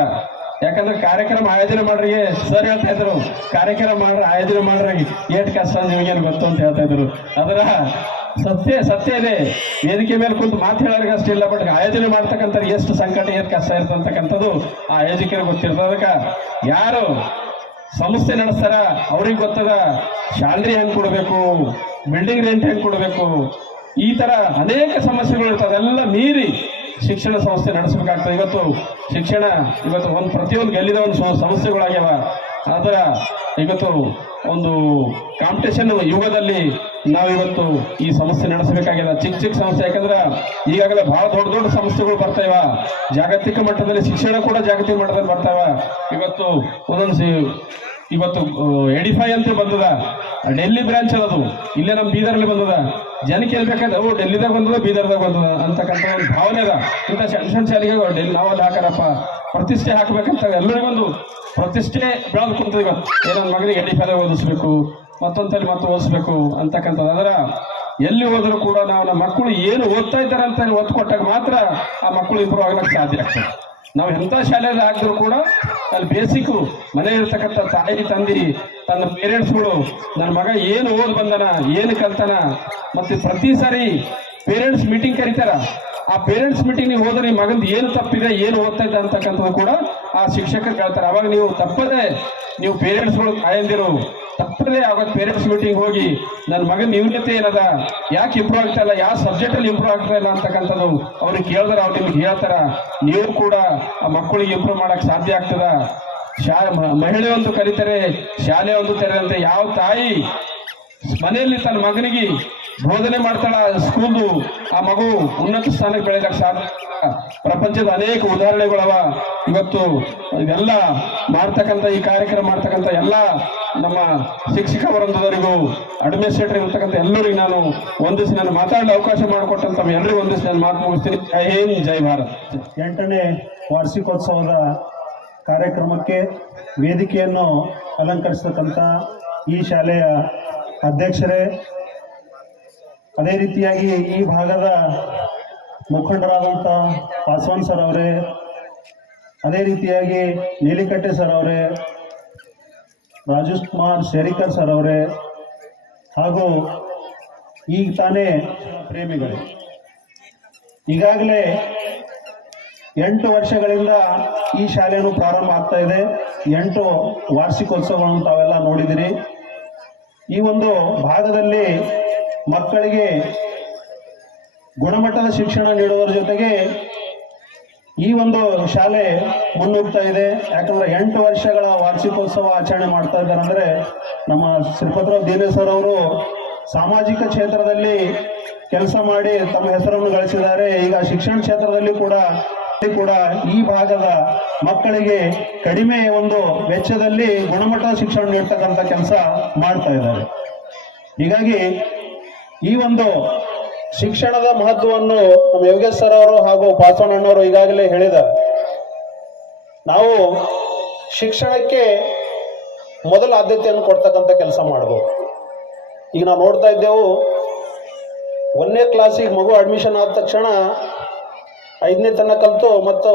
ಯಾಕಂದ್ರೆ ಕಾರ್ಯಕ್ರಮ ಆಯೋಜನೆ ಮಾಡ್ರಿಗೆ ಸರ್ ಹೇಳ್ತಾ ಇದ್ರು, ಕಾರ್ಯಕ್ರಮ ಆಯೋಜನೆ ಮಾಡ್ರಿ ಏಟ್ ಕಷ್ಟ ನಿಮಗೇನು ಗೊತ್ತು ಅಂತ ಹೇಳ್ತಾ ಇದ್ರು. ಅದರ ಸತ್ಯ ಇದೆ. ವೇದಿಕೆ ಮೇಲೆ ಕುಂತು ಮಾತು ಹೇಳೋರಿಗೆ ಅಷ್ಟಿಲ್ಲ, ಬಟ್ ಆಯೋಜನೆ ಮಾಡ್ತಕ್ಕಂಥ ಎಷ್ಟು ಸಂಕಟ ಎಷ್ಟು ಕಷ್ಟ ಇರ್ತಕ್ಕಂಥದ್ದು ಆ ಆಯೋಜಕರಿಗೆ ಗೊತ್ತಿರ್ತದೆ. ಅದಕ್ಕೆ ಯಾರು ಸಂಸ್ಥೆ ನಡೆಸ್ತಾರ ಅವ್ರಿಗೆ ಗೊತ್ತದ ಸ್ಯಾಲ್ರಿ ಹೆಂಗ್ ಕೊಡಬೇಕು, ಬಿಲ್ಡಿಂಗ್ ರೆಂಟ್ ಹೆಂಗ್ ಕೊಡಬೇಕು, ಈ ತರ ಅನೇಕ ಸಮಸ್ಯೆಗಳು ಇರ್ತದೆ. ಅದೆಲ್ಲ ಮೀರಿ ಶಿಕ್ಷಣ ಸಂಸ್ಥೆ ನಡೆಸಬೇಕಾಗ್ತದೆ. ಇವತ್ತು ಒಂದು ಪ್ರತಿಯೊಂದು ಗೆಲ್ಲಿದ ಒಂದು ಸಂಸ್ಥೆಗಳಾಗ್ಯಾವ. ಅದರ ಇವತ್ತು ಒಂದು ಕಾಂಪಿಟೇಷನ್ ಯುಗದಲ್ಲಿ ನಾವಿವತ್ತು ಈ ಸಂಸ್ಥೆ ನಡೆಸಬೇಕಾಗಿದೆ. ಚಿಕ್ಕ ಸಂಸ್ಥೆ, ಯಾಕಂದ್ರೆ ಈಗಾಗಲೇ ಬಹಳ ದೊಡ್ಡ ಸಂಸ್ಥೆಗಳು ಬರ್ತಾವ. ಜಾಗತಿಕ ಮಟ್ಟದಲ್ಲಿ ಶಿಕ್ಷಣ ಕೂಡ ಜಾಗತಿಕ ಮಟ್ಟದಲ್ಲಿ ಬರ್ತಾವ. ಇವತ್ತು ಎಡಿಫೈ ಅಂತ ಬಂದದ, ಡೆಲ್ಲಿ ಬ್ರಾಂಚ್ ಅದದು, ಇಲ್ಲೇ ನಮ್ಮ ಬೀದರ್ಲಿ ಬಂದದ. ಜನಕ್ಕೆ ಹೇಳ್ಬೇಕಾದ್ರೆ ಡೆಲ್ಲಿದಾಗ ಬಂದದ, ಬೀದರ್ದಾಗ ಬಂದದ ಅಂತಕ್ಕಂಥ ಒಂದು ಭಾವನೆ ಅದ. ಇಂಥ ಸಣ್ಣ ಶಾಲೆಗೆ ಡೆಲ್ಲಿ ನಾವಲ್ಲಿ ಹಾಕಾರಪ್ಪ, ಪ್ರತಿಷ್ಠೆ ಹಾಕಬೇಕಂತ ಎಲ್ಲರಿಗೊಂದು ಪ್ರತಿಷ್ಠೆ ಬೆಳೆದು ಕುಂತದ. ಇವತ್ತು ನನ್ನ ಮಗನಿಗೆ ಎಡಿಫೈದಾಗ ಓದಿಸ್ಬೇಕು, ಮತ್ತೊಂದ್ಸಲಿ ಮತ್ತೆ ಓದಿಸ್ಬೇಕು ಅಂತಕ್ಕಂಥದ್ದು. ಅದರ ಎಲ್ಲಿ ಹೋದರೂ ಕೂಡ ನಾವು ನಮ್ಮ ಮಕ್ಕಳು ಏನು ಓದ್ತಾ ಇದ್ದಾರೆ ಅಂತ ಒತ್ತು ಕೊಟ್ಟಾಗ ಮಾತ್ರ ಆ ಮಕ್ಕಳು ಇಂಪ್ರೂವ್ ಆಗ್ಲಿಕ್ಕೆ ಸಾಧ್ಯ ಆಗ್ತದೆ. ನಾವು ಎಂಥ ಶಾಲೆಯಲ್ಲಿ ಹಾಕಿದ್ರು ಕೂಡ ಅಲ್ಲಿ ಬೇಸಿಕ್ ಮನೆಯಲ್ಲಿರ್ತಕ್ಕಂಥ ತಾಯಿ ತಂದಿ ತನ್ನ ಪೇರೆಂಟ್ಸ್ಗಳು ನನ್ನ ಮಗ ಏನು ಓದ್ ಬಂದನ, ಏನು ಕಲ್ತಾನ, ಮತ್ತೆ ಪ್ರತಿ ಸಾರಿ ಪೇರೆಂಟ್ಸ್ ಮೀಟಿಂಗ್ ಕರೀತಾರ. ಆ ಪೇರೆಂಟ್ಸ್ ಮೀಟಿಂಗ್ ನೀವು ಹೋದ್ರೆ ನಿಮ್ಮ ಮಗಂದು ಏನು ತಪ್ಪಿದೆ, ಏನು ಓದ್ತಾ ಇದ್ದ ಅಂತಕ್ಕಂಥದ್ದು ಕೂಡ ಆ ಶಿಕ್ಷಕರು ಹೇಳ್ತಾರೆ. ಅವಾಗ ನೀವು ತಪ್ಪದೆ, ನೀವು ಪೇರೆಂಟ್ಸ್ಗಳು ತಾಯಂದಿರು ತಪ್ಪದೇ ಆಗೋದು ಪೇರೆಂಟ್ಸ್ ಮೀಟಿಂಗ್ ಹೋಗಿ ನನ್ನ ಮಗನ ನ್ಯೂನ್ಯತೆ ಏನದ, ಯಾಕೆ ಇಂಪ್ರೂವ್ ಆಗ್ತಾ ಇಲ್ಲ, ಯಾವ ಸಬ್ಜೆಕ್ಟ್ ಅಲ್ಲಿ ಇಂಪ್ರೂವ್ ಆಗ್ತಾ ಇಲ್ಲ ಅಂತಕ್ಕಂಥದ್ದು ಅವ್ರಿಗೆ ಕೇಳಿದ್ರೆ ಅವ್ರು ನಿಮ್ಗೆ ಹೇಳ್ತಾರ. ನೀವು ಕೂಡ ಆ ಮಕ್ಕಳಿಗೆ ಇಂಪ್ರೂವ್ ಮಾಡಕ್ ಸಾಧ್ಯ ಆಗ್ತದ. ಮಹಿಳೆ ಒಂದು ಕರೀತಾರೆ, ಶಾಲೆ ಒಂದು ತೆರೆದಂತೆ. ಯಾವ ತಾಯಿ ಮನೆಯಲ್ಲಿ ತನ್ನ ಮಗನಿಗೆ ಬೋಧನೆ ಮಾಡ್ತಾಳ, ಸ್ಕೂಲ್ದು ಆ ಮಗು ಉನ್ನತ ಸ್ಥಾನಕ್ಕೆ ಬೆಳೆಯಕ್ಕೆ ಸಾಧ್ಯ. ಪ್ರಪಂಚದ ಅನೇಕ ಉದಾಹರಣೆಗಳವ. ಇವತ್ತು ಇದೆಲ್ಲ ಮಾಡ್ತಕ್ಕಂಥ ಈ ಕಾರ್ಯಕ್ರಮ ಮಾಡ್ತಕ್ಕಂಥ ಎಲ್ಲ ನಮ್ಮ ಶಿಕ್ಷಕ ವೃಂದದವರಿಗೂ ಅಡ್ಮಿನಿಸ್ಟ್ರೇಟರ್ ಇರ್ತಕ್ಕಂಥ ಎಲ್ಲರಿಗೂ ನಾನು ಒಂದಿವ್ಸ ನಾನು ಮಾತಾಡಲು ಅವಕಾಶ ಮಾಡಿಕೊಟ್ಟಂತ ಎಲ್ಲರಿಗೂ ಒಂದಿವ್ಸ ನಾನು ಮಾತು ಮುಗಿಸ್ತೀನಿ. ಜೈ ಹಿಂದ್, ಜೈ ಭಾರತ್. 8ನೇ ವಾರ್ಷಿಕೋತ್ಸವದ ಕಾರ್ಯಕ್ರಮಕ್ಕೆ ವೇದಿಕೆಯನ್ನು ಅಲಂಕರಿಸತಕ್ಕಂಥ ಈ ಶಾಲೆಯ ಅಧ್ಯಕ್ಷರೇ, ಅದೇ ರೀತಿಯಾಗಿ ಈ ಭಾಗದ ಮುಖಂಡರಾದಂಥ ಪಾಸ್ವಾನ್ ಸರ್ ಅವರೇ, ಅದೇ ರೀತಿಯಾಗಿ ನೀಲಿಕಟ್ಟೆ ಸರ್ ಅವರೇ, ರಾಜೇಶ್ ಕುಮಾರ್ ಶೇರಿಕರ್ ಸರ್ ಅವರೇ, ಹಾಗೂ ಈಗ ತಾನೇ ಪ್ರೇಮಿಗಳೇ, ಈಗಾಗಲೇ 8 ವರ್ಷಗಳಿಂದ ಈ ಶಾಲೆಯನ್ನು ಪ್ರಾರಂಭ ಆಗ್ತಾ ಇದೆ. 8 ವಾರ್ಷಿಕೋತ್ಸವಗಳನ್ನು ತಾವೆಲ್ಲ ನೋಡಿದಿರಿ. ಈ ಒಂದು ಭಾಗದಲ್ಲಿ ಮಕ್ಕಳಿಗೆ ಗುಣಮಟ್ಟದ ಶಿಕ್ಷಣ ನೀಡುವುದರ ಜೊತೆಗೆ ಈ ಒಂದು ಶಾಲೆ ಮುನ್ನುಗ್ತಾ ಇದೆ. ಯಾಕಂದ್ರೆ 8 ವರ್ಷಗಳ ವಾರ್ಷಿಕೋತ್ಸವ ಆಚರಣೆ ಮಾಡ್ತಾ ಇದ್ದಾರೆ. ಅಂದರೆ ನಮ್ಮ ಶ್ರೀಪತಿರಾವ್ ದೀನೆ ಸರ್ ಅವರು ಸಾಮಾಜಿಕ ಕ್ಷೇತ್ರದಲ್ಲಿ ಕೆಲಸ ಮಾಡಿ ತಮ್ಮ ಹೆಸರನ್ನು ಗಳಿಸಿದ್ದಾರೆ. ಈಗ ಶಿಕ್ಷಣ ಕ್ಷೇತ್ರದಲ್ಲಿ ಕೂಡ ಈ ಭಾಗದ ಮಕ್ಕಳಿಗೆ ಕಡಿಮೆ ಒಂದು ವೆಚ್ಚದಲ್ಲಿ ಗುಣಮಟ್ಟದ ಶಿಕ್ಷಣ ನೀಡ್ತಕ್ಕಂಥ ಕೆಲಸ ಮಾಡ್ತಾ ಇದ್ದಾರೆ. ಹೀಗಾಗಿ ಈ ಒಂದು ಶಿಕ್ಷಣದ ಮಹತ್ವವನ್ನು ನಮ್ಮ ಯೋಗೇಶ್ ಸರ್ ಅವರು ಹಾಗೂ ಪಾಸ್ವಾನ್ ಅಣ್ಣವರು ಈಗಾಗಲೇ ಹೇಳಿದ್ದಾರೆ. ನಾವು ಶಿಕ್ಷಣಕ್ಕೆ ಮೊದಲ ಆದ್ಯತೆಯನ್ನು ಕೊಡ್ತಕ್ಕಂಥ ಕೆಲಸ ಮಾಡಬೇಕು. ಈಗ ನಾವು ನೋಡ್ತಾ ಇದ್ದೆವು, 1ನೇ ಕ್ಲಾಸಿಗೆ ಮಗು ಅಡ್ಮಿಷನ್ ಆದ ತಕ್ಷಣ 5ನೇ ತನಕ ಕಲಿತು ಮತ್ತು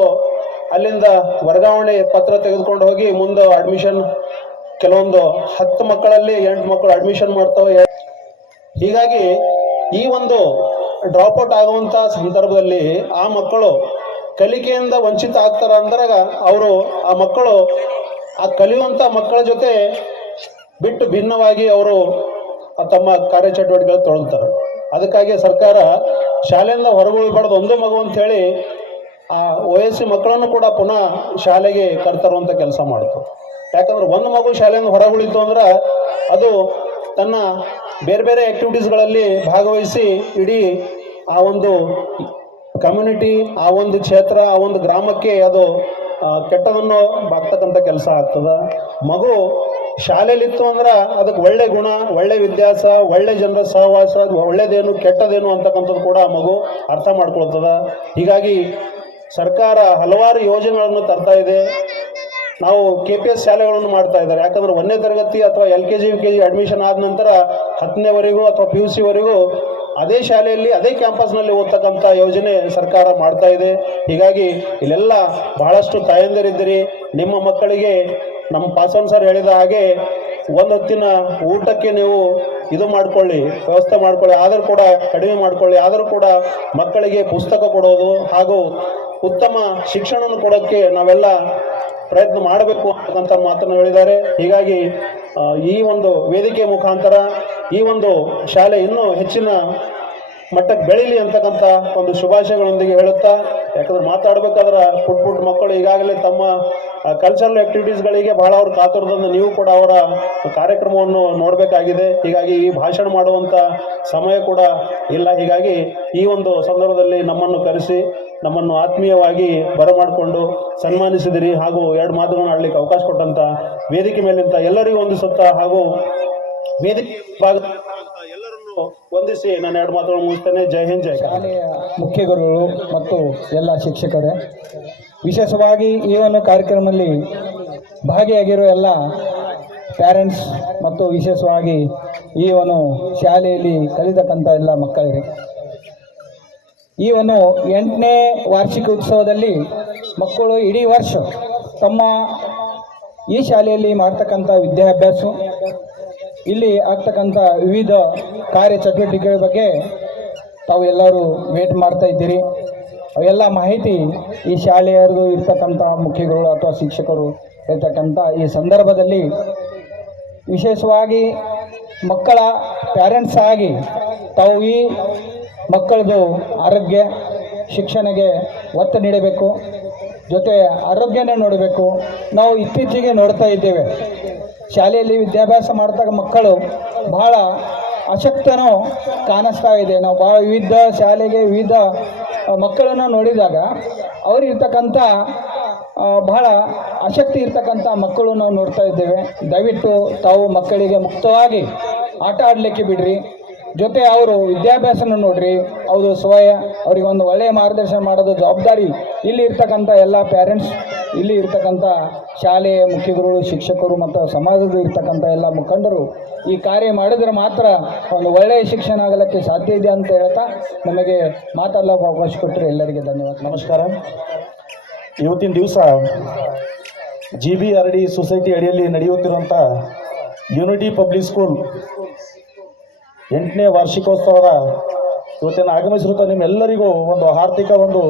ಅಲ್ಲಿಂದ ವರ್ಗಾವಣೆ ಪತ್ರ ತೆಗೆದುಕೊಂಡು ಹೋಗಿ ಮುಂದೆ ಅಡ್ಮಿಷನ್, ಕೆಲವೊಂದು 10 ಮಕ್ಕಳಲ್ಲಿ 8 ಮಕ್ಕಳು ಅಡ್ಮಿಷನ್ ಮಾಡ್ತವೆ. ಹೀಗಾಗಿ ಈ ಒಂದು ಡ್ರಾಪ್ಔಟ್ ಆಗುವಂಥ ಸಂದರ್ಭದಲ್ಲಿ ಆ ಮಕ್ಕಳು ಕಲಿಕೆಯಿಂದ ವಂಚಿತ ಆಗ್ತಾರ ಅಂದಾಗ ಅವರು ಆ ಮಕ್ಕಳು ಆ ಕಲಿಯುವಂಥ ಮಕ್ಕಳ ಜೊತೆ ಬಿಟ್ಟು ಭಿನ್ನವಾಗಿ ಅವರು ತಮ್ಮ ಕಾರ್ಯಚಟುವಟಿಕೆಗಳು ತೊಡಗ್ತಾರೆ. ಅದಕ್ಕಾಗಿ ಸರ್ಕಾರ ಶಾಲೆಯಿಂದ ಹೊರಗುಳಿಬಾರ್ದು ಒಂದು ಮಗು ಅಂಥೇಳಿ ಆ OSC ಮಕ್ಕಳನ್ನು ಕೂಡ ಪುನಃ ಶಾಲೆಗೆ ಕರ್ತರುವಂಥ ಕೆಲಸ ಮಾಡ್ತು. ಯಾಕಂದ್ರೆ ಒಂದು ಮಗು ಶಾಲೆಯಿಂದ ಹೊರಗುಳಿತು ಅಂದ್ರೆ ಅದು ತನ್ನ ಬೇರೆ ಬೇರೆ ಆ್ಯಕ್ಟಿವಿಟೀಸ್ಗಳಲ್ಲಿ ಭಾಗವಹಿಸಿ ಇಡೀ ಆ ಒಂದು ಕಮ್ಯುನಿಟಿ, ಆ ಒಂದು ಕ್ಷೇತ್ರ, ಆ ಒಂದು ಗ್ರಾಮಕ್ಕೆ ಅದು ಕೆಟ್ಟದನ್ನು ಬಾಗ್ತಕ್ಕಂಥ ಕೆಲಸ ಆಗ್ತದೆ. ಮಗು ಶಾಲೆಯಲ್ಲಿತ್ತು ಅಂದ್ರೆ ಅದಕ್ಕೆ ಒಳ್ಳೆ ಗುಣ, ಒಳ್ಳೆ ವಿದ್ಯಾಸ, ಒಳ್ಳೆ ಜನರ ಸಹವಾಸ, ಒಳ್ಳೆಯದೇನು ಕೆಟ್ಟದೇನು ಅಂತಕ್ಕಂಥದ್ದು ಕೂಡ ಆ ಮಗು ಅರ್ಥ ಮಾಡ್ಕೊಳ್ತದೆ. ಹೀಗಾಗಿ ಸರ್ಕಾರ ಹಲವಾರು ಯೋಜನೆಗಳನ್ನು ತರ್ತಾ ಇದೆ. ನಾವು KPS ಶಾಲೆಗಳನ್ನು ಮಾಡ್ತಾ ಇದ್ದಾರೆ. ಯಾಕಂದ್ರೆ 1ನೇ ತರಗತಿ ಅಥವಾ LKG UKG ಅಡ್ಮಿಷನ್ ಆದ ನಂತರ 10ನೇವರೆಗೂ ಅಥವಾ PUC ವರೆಗೂ ಅದೇ ಶಾಲೆಯಲ್ಲಿ ಅದೇ ಕ್ಯಾಂಪಸ್ನಲ್ಲಿ ಓದ್ತಕ್ಕಂಥ ಯೋಜನೆ ಸರ್ಕಾರ ಮಾಡ್ತಾ ಇದೆ. ಹೀಗಾಗಿ ಇಲ್ಲೆಲ್ಲ ಬಹಳಷ್ಟು ತಾಯಂದಿರಿದ್ದೀರಿ. ನಿಮ್ಮ ಮಕ್ಕಳಿಗೆ ನಮ್ಮ ಪಾಸ್ವಾನ್ ಸರ್ ಹೇಳಿದ ಹಾಗೆ ಒಂದು ಹೊತ್ತಿನ ಊಟಕ್ಕೆ ನೀವು ಇದು ಮಾಡ್ಕೊಳ್ಳಿ, ವ್ಯವಸ್ಥೆ ಮಾಡ್ಕೊಳ್ಳಿ, ಆದರೂ ಕೂಡ ಕಡಿಮೆ ಮಾಡ್ಕೊಳ್ಳಿ. ಆದರೂ ಕೂಡ ಮಕ್ಕಳಿಗೆ ಪುಸ್ತಕ ಕೊಡೋದು ಹಾಗೂ ಉತ್ತಮ ಶಿಕ್ಷಣವನ್ನು ಕೊಡೋಕ್ಕೆ ನಾವೆಲ್ಲ ಪ್ರಯತ್ನ ಮಾಡಬೇಕು ಅಂತ ಮಾತನ್ನು ಹೇಳಿದ್ದಾರೆ. ಹೀಗಾಗಿ ಈ ಒಂದು ವೇದಿಕೆ ಮುಖಾಂತರ ಈ ಒಂದು ಶಾಲೆ ಇನ್ನೂ ಹೆಚ್ಚಿನ ಮಟ್ಟಕ್ಕೆ ಬೆಳೀಲಿ ಅಂತಕ್ಕಂಥ ಒಂದು ಶುಭಾಶಯಗಳೊಂದಿಗೆ ಹೇಳುತ್ತಾ, ಯಾಕಂದ್ರೆ ಮಾತಾಡಬೇಕಾದ್ರೆ ಪುಟ್ಟ ಮಕ್ಕಳು ಈಗಾಗಲೇ ತಮ್ಮ ಕಲ್ಚರಲ್ ಆ್ಯಕ್ಟಿವಿಟೀಸ್ಗಳಿಗೆ ಬಹಳ ಅವ್ರ ಕಾತುರದಿಂದ ನೀವು ಕೂಡ ಅವರ ಕಾರ್ಯಕ್ರಮವನ್ನು ನೋಡಬೇಕಾಗಿದೆ. ಹೀಗಾಗಿ ಈ ಭಾಷಣ ಮಾಡುವಂಥ ಸಮಯ ಕೂಡ ಇಲ್ಲ. ಹೀಗಾಗಿ ಈ ಒಂದು ಸಂದರ್ಭದಲ್ಲಿ ನಮ್ಮನ್ನು ಕರೆಸಿ ನಮ್ಮನ್ನು ಆತ್ಮೀಯವಾಗಿ ಬರಮಾಡಿಕೊಂಡು ಸನ್ಮಾನಿಸಿದಿರಿ ಹಾಗೂ 2 ಮಾತುಗಳನ್ನು ಆಡಲಿಕ್ಕೆ ಅವಕಾಶ ಕೊಟ್ಟಂಥ ವೇದಿಕೆ ಮೇಲಿಂದ ಎಲ್ಲರಿಗೂ ವಂದಿಸುತ್ತಾ ಹಾಗೂ ವೇದಿಕೆ ಭಾಗ ಎಲ್ಲರನ್ನು ವಂದಿಸಿ ನಾನು 2 ಮಾತುಗಳನ್ನು ಮುಗಿಸ್ತೇನೆ. ಜೈ ಹಿಂದ್, ಜೈ ಕರ್ನಾಟಕ. ಶಾಲೆಯ ಮುಖ್ಯ ಗುರುಗಳು ಮತ್ತು ಎಲ್ಲ ಶಿಕ್ಷಕರೇ, ವಿಶೇಷವಾಗಿ ಈ ಒಂದು ಕಾರ್ಯಕ್ರಮದಲ್ಲಿ ಭಾಗಿಯಾಗಿರೋ ಎಲ್ಲ ಪ್ಯಾರೆಂಟ್ಸ್ ಮತ್ತು ವಿಶೇಷವಾಗಿ ಈ ಒಂದು ಶಾಲೆಯಲ್ಲಿ ಕಲಿತಕ್ಕಂಥ ಎಲ್ಲ ಮಕ್ಕಳಿಗೆ, ಈ ಒಂದು 8ನೇ ವಾರ್ಷಿಕ ಉತ್ಸವದಲ್ಲಿ ಮಕ್ಕಳು ಇಡೀ ವರ್ಷ ತಮ್ಮ ಈ ಶಾಲೆಯಲ್ಲಿ ಮಾಡ್ತಕ್ಕಂಥ ವಿದ್ಯಾಭ್ಯಾಸ, ಇಲ್ಲಿ ಆಗ್ತಕ್ಕಂಥ ವಿವಿಧ ಕಾರ್ಯಚಟುವಟಿಕೆಗಳ ಬಗ್ಗೆ ತಾವು ಎಲ್ಲರೂ ವೇಟ್ ಮಾಡ್ತಾ ಇದ್ದೀರಿ. ಅವೆಲ್ಲ ಮಾಹಿತಿ ಈ ಶಾಲೆಯವ್ರದ್ದು ಇರ್ತಕ್ಕಂಥ ಮುಖ್ಯಗಳು ಅಥವಾ ಶಿಕ್ಷಕರು ಇರ್ತಕ್ಕಂಥ ಈ ಸಂದರ್ಭದಲ್ಲಿ ವಿಶೇಷವಾಗಿ ಮಕ್ಕಳ ಪ್ಯಾರೆಂಟ್ಸ್ ಆಗಿ ತಾವು ಈ ಮಕ್ಕಳದು ಆರೋಗ್ಯ ಶಿಕ್ಷಣಕ್ಕೆ ಒತ್ತು ನೀಡಬೇಕು, ಜೊತೆ ಆರೋಗ್ಯನೇ ನೋಡಬೇಕು. ನಾವು ಇತ್ತೀಚೆಗೆ ನೋಡ್ತಾ ಇದ್ದೇವೆ, ಶಾಲೆಯಲ್ಲಿ ವಿದ್ಯಾಭ್ಯಾಸ ಮಾಡ್ತಕ್ಕ ಮಕ್ಕಳು ಬಹಳ ಅಶಕ್ತನೂ ಕಾಣಿಸ್ತಾ ಇದೆ. ನಾವು ಭಾಳ ವಿವಿಧ ಶಾಲೆಗೆ ವಿವಿಧ ಮಕ್ಕಳನ್ನು ನೋಡಿದಾಗ ಅವರಿರ್ತಕ್ಕಂಥ ಬಹಳ ಆಸಕ್ತಿ ಇರ್ತಕ್ಕಂಥ ಮಕ್ಕಳು ನಾವು ನೋಡ್ತಾ ಇದ್ದೇವೆ. ದಯವಿಟ್ಟು ತಾವು ಮಕ್ಕಳಿಗೆ ಮುಕ್ತವಾಗಿ ಆಟ ಆಡಲಿಕ್ಕೆ ಬಿಡ್ರಿ, ಜೊತೆ ಅವರು ವಿದ್ಯಾಭ್ಯಾಸನ ನೋಡ್ರಿ. ಅವರು ಅವರಿಗೆ ಒಂದು ಒಳ್ಳೆಯ ಮಾರ್ಗದರ್ಶನ ಮಾಡೋದು ಜವಾಬ್ದಾರಿ ಇಲ್ಲಿ ಇರ್ತಕ್ಕಂಥ ಎಲ್ಲ ಪ್ಯಾರೆಂಟ್ಸ್, ಇಲ್ಲಿ ಇರ್ತಕ್ಕಂಥ ಶಾಲೆಯ ಮುಖ್ಯಗುರುಗಳು, ಶಿಕ್ಷಕರು ಮತ್ತು ಸಮಾಜದ ಇರ್ತಕ್ಕಂಥ ಎಲ್ಲ ಮುಖಂಡರು ಈ ಕಾರ್ಯ ಮಾಡಿದ್ರೆ ಮಾತ್ರ ಒಂದು ಒಳ್ಳೆಯ ಶಿಕ್ಷಣ ಆಗಲಿಕ್ಕೆ ಸಾಧ್ಯ ಇದೆ ಅಂತ ಹೇಳ್ತಾ ನಮಗೆ ಮಾತಾಡಲಿಕ್ಕೆ ಅವಕಾಶ ಕೊಟ್ಟರೆ ಎಲ್ಲರಿಗೆ ಧನ್ಯವಾದ. ನಮಸ್ಕಾರ. ಇವತ್ತಿನ ದಿವಸ GBRD ಸೊಸೈಟಿ ಅಡಿಯಲ್ಲಿ ನಡೆಯುತ್ತಿರುವಂಥ ಯೂನಿಟಿ ಪಬ್ಲಿಕ್ ಸ್ಕೂಲ್ 8ನೇ ವಾರ್ಷಿಕೋತ್ಸವದ ಇವತ್ತಿನ ಆಗಮಿಸಿರುತ್ತಾ ನಿಮ್ಮೆಲ್ಲರಿಗೂ ಒಂದು ಆರ್ಥಿಕ ಒಂದು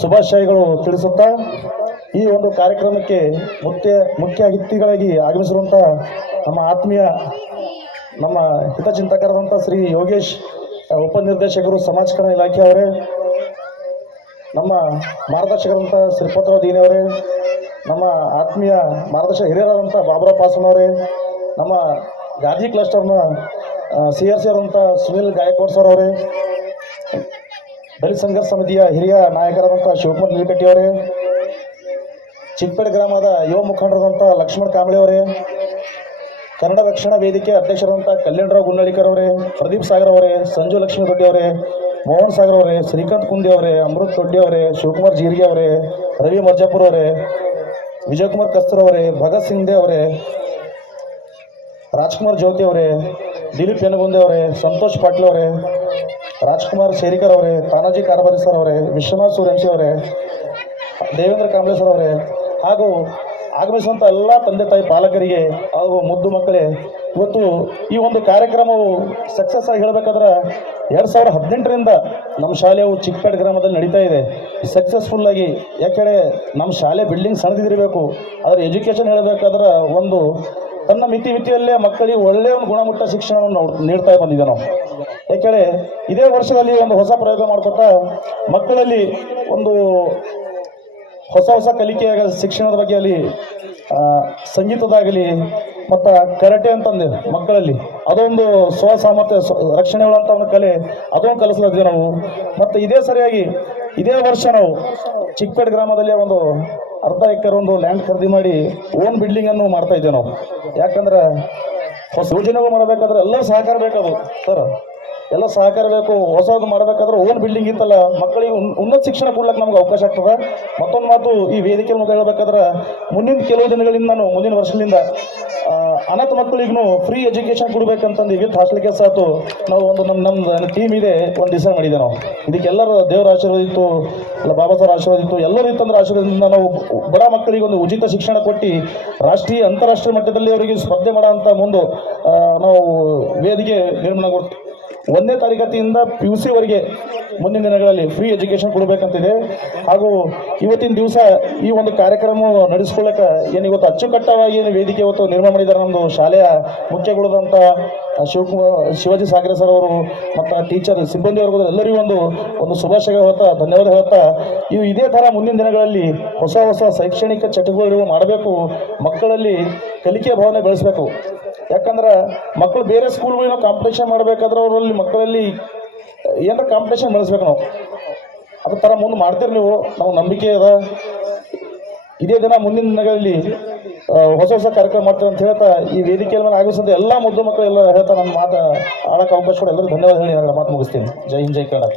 ಶುಭಾಶಯಗಳು ತಿಳಿಸುತ್ತಾ, ಈ ಒಂದು ಕಾರ್ಯಕ್ರಮಕ್ಕೆ ಮುಖ್ಯ ಅತಿಥಿಗಳಾಗಿ ಆಗಮಿಸಿರುವಂಥ ನಮ್ಮ ಆತ್ಮೀಯ ನಮ್ಮ ಹಿತಚಿಂತಕರಾದಂಥ ಶ್ರೀ ಯೋಗೇಶ್ ಉಪನಿರ್ದೇಶಕರು ಸಮಾಜ ಕಲ್ಯಾಣ ಇಲಾಖೆಯವರೇ, ನಮ್ಮ ಮಾರ್ಗದರ್ಶಕರಂಥ ಶ್ರೀಪತ್ರ ದೀನಿಯವರೇ, ನಮ್ಮ ಆತ್ಮೀಯ ಮಾರ್ಗದರ್ಶಕ ಹಿರಿಯರಾದಂಥ ಬಾಬುರಾವ್ ಪಾಸನವರೇ, ನಮ್ಮ ಗಾಜಿ ಕ್ಲಸ್ಟರ್ನ CRC ಅವರಂಥ ಸುನಿಲ್ ಗಾಯಕ್ವಾಡ್ ಸರ್ ಅವರೇ, ದಲಿತ ಸಂಘರ್ಷ ಸಮಿತಿಯ ಹಿರಿಯ ನಾಯಕರಾದಂಥ ಶಿವಕುಮಾರ್ ನಿಲಕಟ್ಟಿ ಅವರೇ, ಚಿಕ್ಕಪೇಟೆ ಗ್ರಾಮದ ಯುವ ಮುಖಂಡರಾದಂಥ ಲಕ್ಷ್ಮಣ್ ಕಾಂಬಳೆ ಅವರೇ, ಕನ್ನಡ ರಕ್ಷಣಾ ವೇದಿಕೆ ಅಧ್ಯಕ್ಷರಾದಂಥ ಕಲ್ಯಾಣರಾವ್ ಗುನ್ನಳಿಕರ್ ಅವರೇ, ಪ್ರದೀಪ್ ಸಾಗರ್ ಅವರೇ, ಸಂಜು ಲಕ್ಷ್ಮೀ ದೊಡ್ಡಿ ಅವರೇ, ಮೋಹನ್ ಸಾಗರ್ ಅವರೇ, ಶ್ರೀಕಾಂತ್ ಕುಂದಿ ಅವರೇ, ಅಮೃತ್ ದೊಡ್ಡಿ ಅವರೇ, ಶಿವಕುಮಾರ್ ಜೀರಿಗೆ ಅವರೇ, ರವಿ ಮರ್ಜಾಪುರ್ ಅವರೇ, ವಿಜಯಕುಮಾರ್ ಕಸ್ತೂರ್ ಅವರೇ, ಭಗತ್ ಸಿಂಗ್ದೆ ಅವರೇ, ರಾಜ್ಕುಮಾರ್ ಜ್ಯೋತಿ ಅವರೇ, ದಿಲೀಪ್ ಯನಗುಂದೆ ಅವರೇ, ಸಂತೋಷ್ ಪಾಟೀಲ್ ಅವರೇ, ರಾಜ್ಕುಮಾರ್ ಶೇರಿಕರ್ ಅವರೇ, ತಾನಾಜಿ ಕಾರ್ಬಾರಿ ಸರ್ ಅವರೇ, ವಿಶ್ವನಾಥ್ ಸೂರ್ಯಂಶಿ ಅವರೇ, ದೇವೇಂದ್ರ ಕಾಂಬ್ಳೆ ಸರ್ ಅವರೇ, ಹಾಗೂ ಆಗಮಿಸುವಂಥ ಎಲ್ಲ ತಂದೆ ತಾಯಿ ಪಾಲಕರಿಗೆ ಹಾಗೂ ಮುದ್ದು ಮಕ್ಕಳೇ ಇವತ್ತು ಈ ಒಂದು ಕಾರ್ಯಕ್ರಮವು ಸಕ್ಸಸ್ ಆಗಿ ಹೇಳಬೇಕಾದ್ರೆ 2018ರಿಂದ ನಮ್ಮ ಶಾಲೆಯು ಚಿಕ್ಕಪೇಟೆ ಗ್ರಾಮದಲ್ಲಿ ನಡೀತಾ ಇದೆ ಸಕ್ಸಸ್ಫುಲ್ ಆಗಿ. ಯಾಕೆಂದರೆ ನಮ್ಮ ಶಾಲೆ ಬಿಲ್ಡಿಂಗ್ ಸಣ್ಣದಿರಬೇಕು, ಆದರೆ ಎಜುಕೇಷನ್ ಹೇಳಬೇಕಾದ್ರೆ ಒಂದು ತನ್ನ ಮಿತಿಯಲ್ಲೇ ಮಕ್ಕಳಿಗೆ ಒಳ್ಳೆಯ ಒಂದು ಗುಣಮಟ್ಟ ಶಿಕ್ಷಣವನ್ನು ನೀಡ್ತಾ ಬಂದಿದೆ ನಾವು. ಯಾಕೆಂದರೆ ಇದೇ ವರ್ಷದಲ್ಲಿ ಒಂದು ಹೊಸ ಪ್ರಯೋಗ ಮಾಡ್ಕೊತಾ ಮಕ್ಕಳಲ್ಲಿ ಒಂದು ಹೊಸ ಕಲಿಕೆಯಾಗ ಶಿಕ್ಷಣದ ಬಗ್ಗೆ ಅಲ್ಲಿ ಸಂಗೀತದಾಗಲಿ ಮತ್ತು ಕರಾಟೆ ಅಂತಂದು ಮಕ್ಕಳಲ್ಲಿ ಅದೊಂದು ಸ್ವಸಾಮರ್ಥ್ಯ ರಕ್ಷಣೆ ಅಂತ ಒಂದು ಕಲೆ ಅದೊಂದು ಕಲಿಸ್ಲಿದ್ದೀವಿ ನಾವು. ಮತ್ತು ಇದೇ ವರ್ಷ ನಾವು ಚಿಕ್ಕಪೇಟೆ ಗ್ರಾಮದಲ್ಲಿ ಒಂದು ಅರ್ಧ ಎಕರೆ ಒಂದು ಲ್ಯಾಂಡ್ ಖರೀದಿ ಮಾಡಿ ಓನ್ ಬಿಲ್ಡಿಂಗನ್ನು ಮಾಡ್ತಾ ಇದ್ದೇವೆ ನಾವು. ಯಾಕಂದ್ರೆ ಹೊಸ ಯೋಜನೆಗಳು ಮಾಡಬೇಕಾದ್ರೆ ಎಲ್ಲರೂ ಸಹಕಾರ ಬೇಕದು ಸರ್, ಎಲ್ಲ ಸಹಕಾರ ಬೇಕು. ಹೊಸದು ಮಾಡಬೇಕಾದ್ರೆ ಓನ್ ಬಿಲ್ಡಿಂಗ್ ಇತ್ತಲ್ಲ ಮಕ್ಕಳಿಗೆ ಉನ್ನತ ಶಿಕ್ಷಣ ಕೊಡ್ಲಿಕ್ಕೆ ನಮ್ಗೆ ಅವಕಾಶ ಆಗ್ತದೆ. ಮತ್ತೊಂದು ಮಾತು ಈ ವೇದಿಕೆ ಮುಖ ಹೇಳ್ಬೇಕಾದ್ರೆ ಮುಂದಿನ ಕೆಲವು ದಿನಗಳಿಂದ ಮುಂದಿನ ವರ್ಷದಿಂದ ಅನಾಥ ಮಕ್ಕಳಿಗೂ ಫ್ರೀ ಎಜುಕೇಷನ್ ಕೊಡ್ಬೇಕಂತಂದು ವಿತ್ ಹಾಸ್ಟೆಲ್ ಕೆಲಸ ಆಯ್ತು ನಾವು ಒಂದು ನಮ್ಮ ಟೀಮ್ ಇದೆ ಒಂದು ಡಿಸೈಡ್ ಮಾಡಿದೆ ನಾವು. ಇದಕ್ಕೆಲ್ಲರೂ ದೇವರ ಆಶೀರ್ವಾದ ಇತ್ತು, ಅಲ್ಲ ಬಾಬಾ ಸಾಹೇಬ್ ಆಶೀರ್ವಾದ ಇತ್ತು, ಎಲ್ಲರೂ ಇತ್ತಂದ್ರೆ ಆಶೀರ್ವಾದದಿಂದ ನಾವು ಬಡ ಮಕ್ಕಳಿಗೆ ಒಂದು ಉಚಿತ ಶಿಕ್ಷಣ ಕೊಟ್ಟು ರಾಷ್ಟ್ರೀಯ ಅಂತಾರಾಷ್ಟ್ರೀಯ ಮಟ್ಟದಲ್ಲಿ ಅವರಿಗೆ ಸ್ಪರ್ಧೆ ಮಾಡೋ ಅಂತ ಮುಂದೆ ನಾವು ವೇದಿಕೆ ನಿರ್ಮಾಣ ಕೊಡ್ತೀವಿ. 1ನೇ ತರಗತಿಯಿಂದ PUC ವರೆಗೆ ಮುಂದಿನ ದಿನಗಳಲ್ಲಿ ಫ್ರೀ ಎಜುಕೇಷನ್ ಕೊಡಬೇಕಂತಿದೆ. ಹಾಗೂ ಇವತ್ತಿನ ದಿವಸ ಈ ಒಂದು ಕಾರ್ಯಕ್ರಮ ನಡೆಸ್ಕೊಳ್ಳಕ್ಕೆ ಇವತ್ತು ಅಚ್ಚುಕಟ್ಟವಾಗಿ ವೇದಿಕೆ ಇವತ್ತು ನಿರ್ಮಾಣ ಮಾಡಿದ್ದಾರೆ ನಮ್ಮದು ಶಾಲೆಯ ಮುಖ್ಯಗುಳದಂಥ ಶಿವಾಜಿ ಸಾಗರೆ ಸರ್ ಅವರು ಮತ್ತು ಟೀಚರ್ ಸಿಬ್ಬಂದಿ ವರ್ಗದ ಎಲ್ಲರಿಗೂ ಒಂದು ಶುಭಾಶಯ ಹೇಳ್ತಾ ಧನ್ಯವಾದ ಹೇಳ್ತಾ ಇದೇ ಥರ ಮುಂದಿನ ದಿನಗಳಲ್ಲಿ ಹೊಸ ಶೈಕ್ಷಣಿಕ ಚಟುವಟಿಕೆಗಳು ಮಾಡಬೇಕು, ಮಕ್ಕಳಲ್ಲಿ ಕಲಿಕೆ ಭಾವನೆ ಬೆಳೆಸಬೇಕು. ಯಾಕಂದ್ರೆ ಮಕ್ಕಳು ಬೇರೆ ಸ್ಕೂಲ್ಗಳನ್ನ ಕಾಂಪಿಟೇಷನ್ ಮಾಡಬೇಕಾದ್ರೆ ಅವರಲ್ಲಿ ಮಕ್ಕಳಲ್ಲಿ ಏನಾರ ಕಾಂಪಿಟೇಷನ್ ಬೆಳೆಸ್ಬೇಕು ನಾವು. ಅದೇ ಥರ ಮುಂದೆ ಮಾಡ್ತೀರಿ ನೀವು, ನಾವು ನಂಬಿಕೆ ಅದ. ಇದೇ ದಿನ ಮುಂದಿನ ದಿನಗಳಲ್ಲಿ ಹೊಸ ಕಾರ್ಯಕ್ರಮ ಮಾಡ್ತೀವಿ ಅಂತ ಹೇಳ್ತಾ ಈ ವೇದಿಕೆಯಲ್ಲಿ ಮೇಲೆ ಆಗಿಸಂತ ಎಲ್ಲ ಮುದ್ದು ಮಕ್ಕಳು ಎಲ್ಲ ಹೇಳ್ತಾ ನನ್ನ ಮಾತು ಆಡೋಕ್ಕೆ ಅವಕಾಶ ಕೂಡ ಎಲ್ಲರೂ ಧನ್ಯವಾದ ಹೇಳಿ ನನ್ನ ಮಾತು ಮುಗಿಸ್ತೀನಿ. ಜೈ ಹಿಂದ್, ಜೈ ಕನ್ನಡ.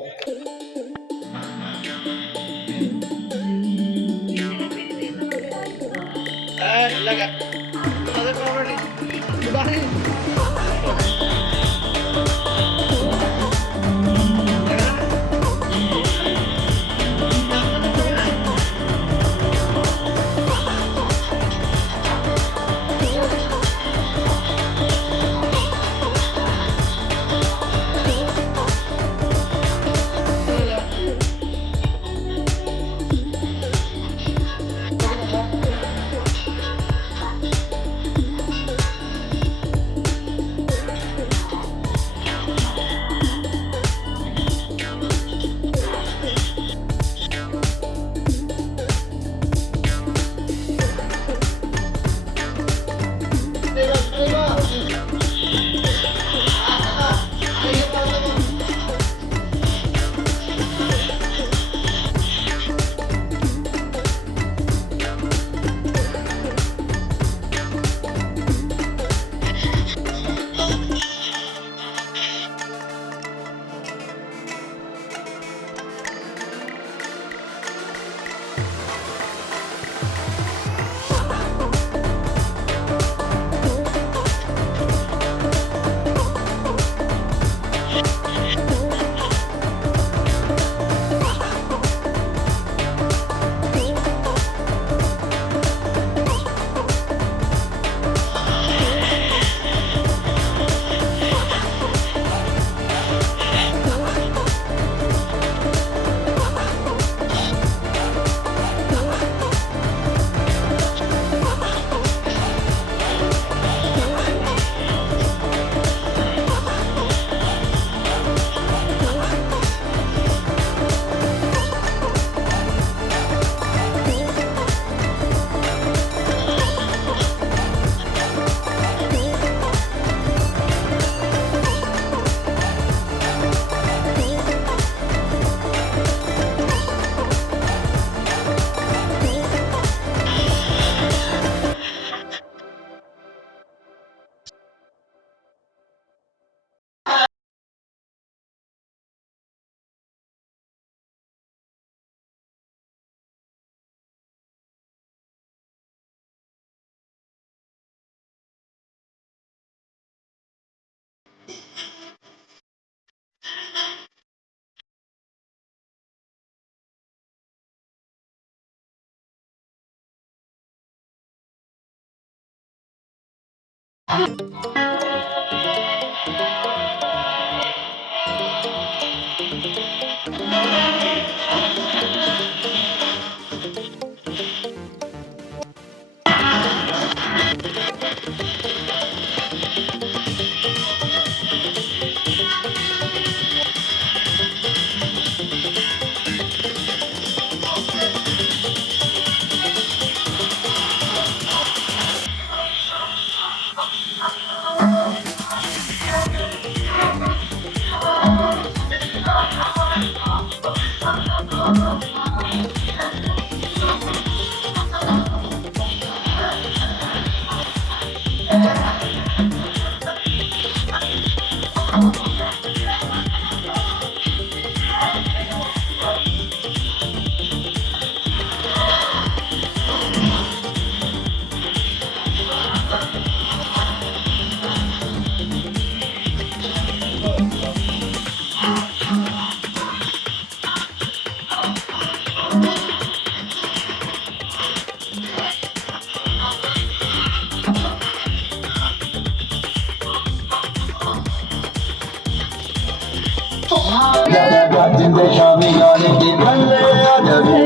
शामी गाने की बल्ले